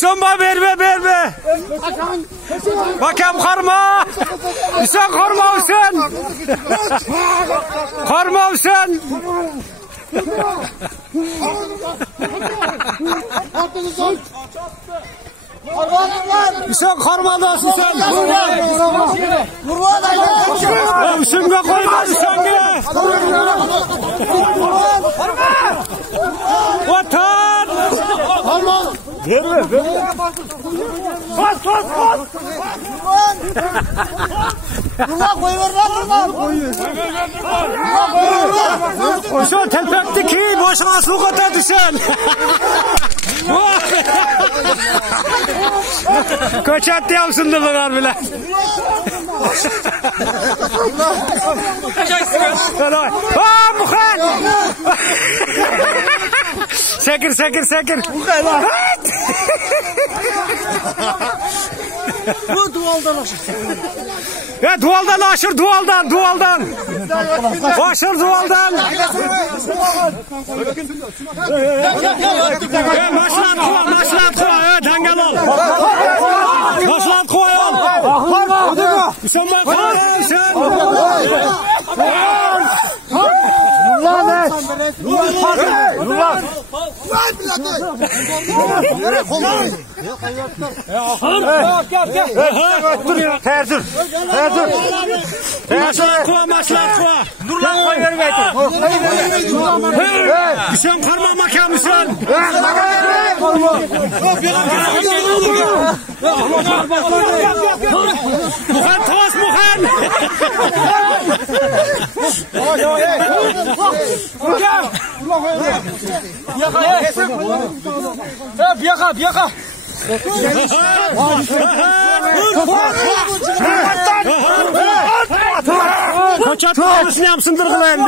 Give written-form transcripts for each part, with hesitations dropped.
Hüsamba verme. Bakam karma. Hüsam karma Hüsam. Karma Hüsam. Hüsam karmadan Hüsam. Hüsam'a koyma Hüsam'a. Vatan. Verme. Bas. Hüsam telpekti ki başına su kata düşen. Koçat diyamsın dılılar bile. Haa Muhan. Sekir. Bu dualdan aşır. Ya dualdan aşır, dualdan. Aşır dualdan. Maşlat koy, dengel ol. Maşlat koy ol. Hüsam koy, Terdir. Maşlat koy. Nurlan koy vermeydi. Hüsam karma makam Hüsam. Muhan toz Muhan. Biyaka. Koçat konusunu yapsındır kılayım.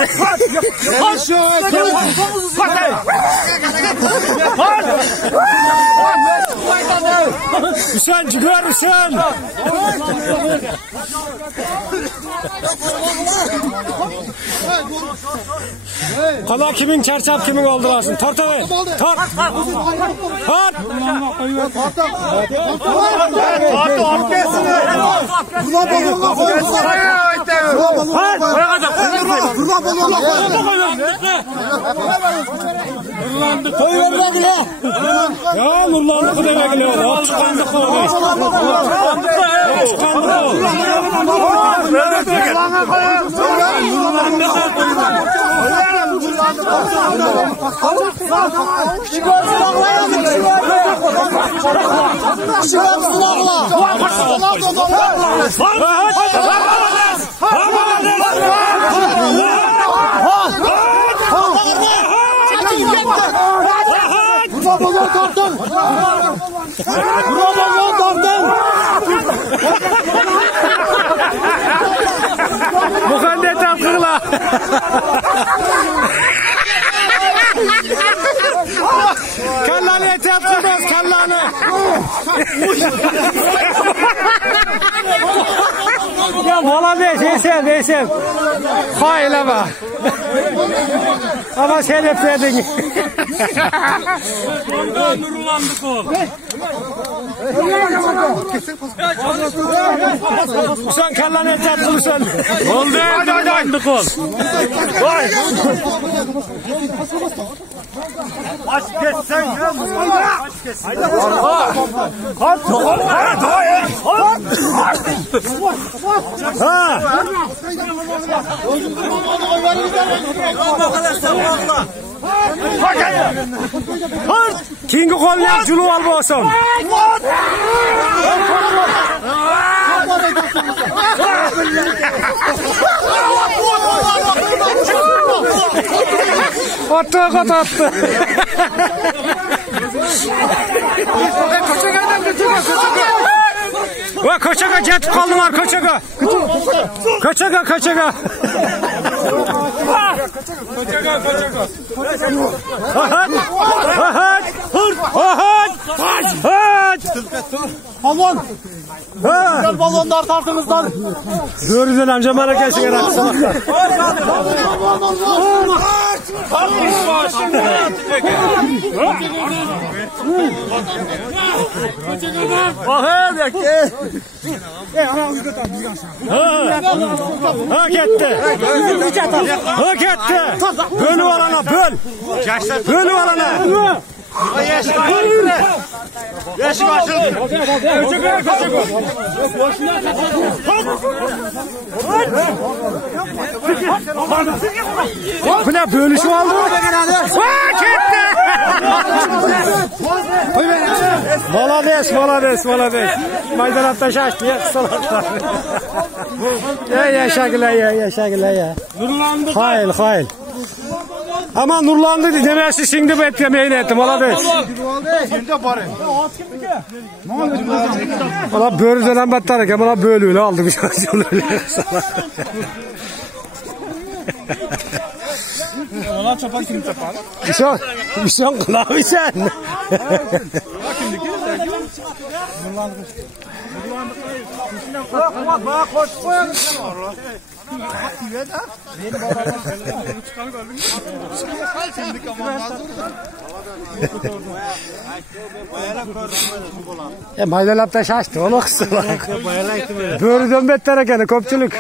Hüseyin çıkar Hüseyin. Kala kimin çarşaf kimin oldurasın. Tart. Ya nurlandık demek ki. Çıkandık orada. Muhammed Akıla. Kallanı etap kılmaz kallanı. Ya bana neyse. Hayır ama. Ama sen hep verdin. Nurlandık ol. Sen kallanı etap kılırsan. Oldu. Nurlandık ol. Aç geçsen ya. Kingi kollar julu al bosom. Attı. Va koçaga jetib qoldilar koçaga. Koçaga. Aman. Güzel balonlar tartınızdan. Görüzen amca hareketine rahatsın. Ha gitti. Ha gitti. Bölü alana böl. Bölü alana. Yaşı başladı. Bu ne bölüşü oldu? Молодец. Maydanatda şaştı ya kısalar. Yaşa. Hayır. Ama nurlandı demesi şimdi bu etkemeyle etti. Молодец. Valla böyle dönem battarık ya bana böyle öyle aldı bir şey öyle. Ona çapan kim çapar? İşon kılağı sen. Maydalapta şaştı onu kısırlar. Böyle dönmetler gene köpçülük.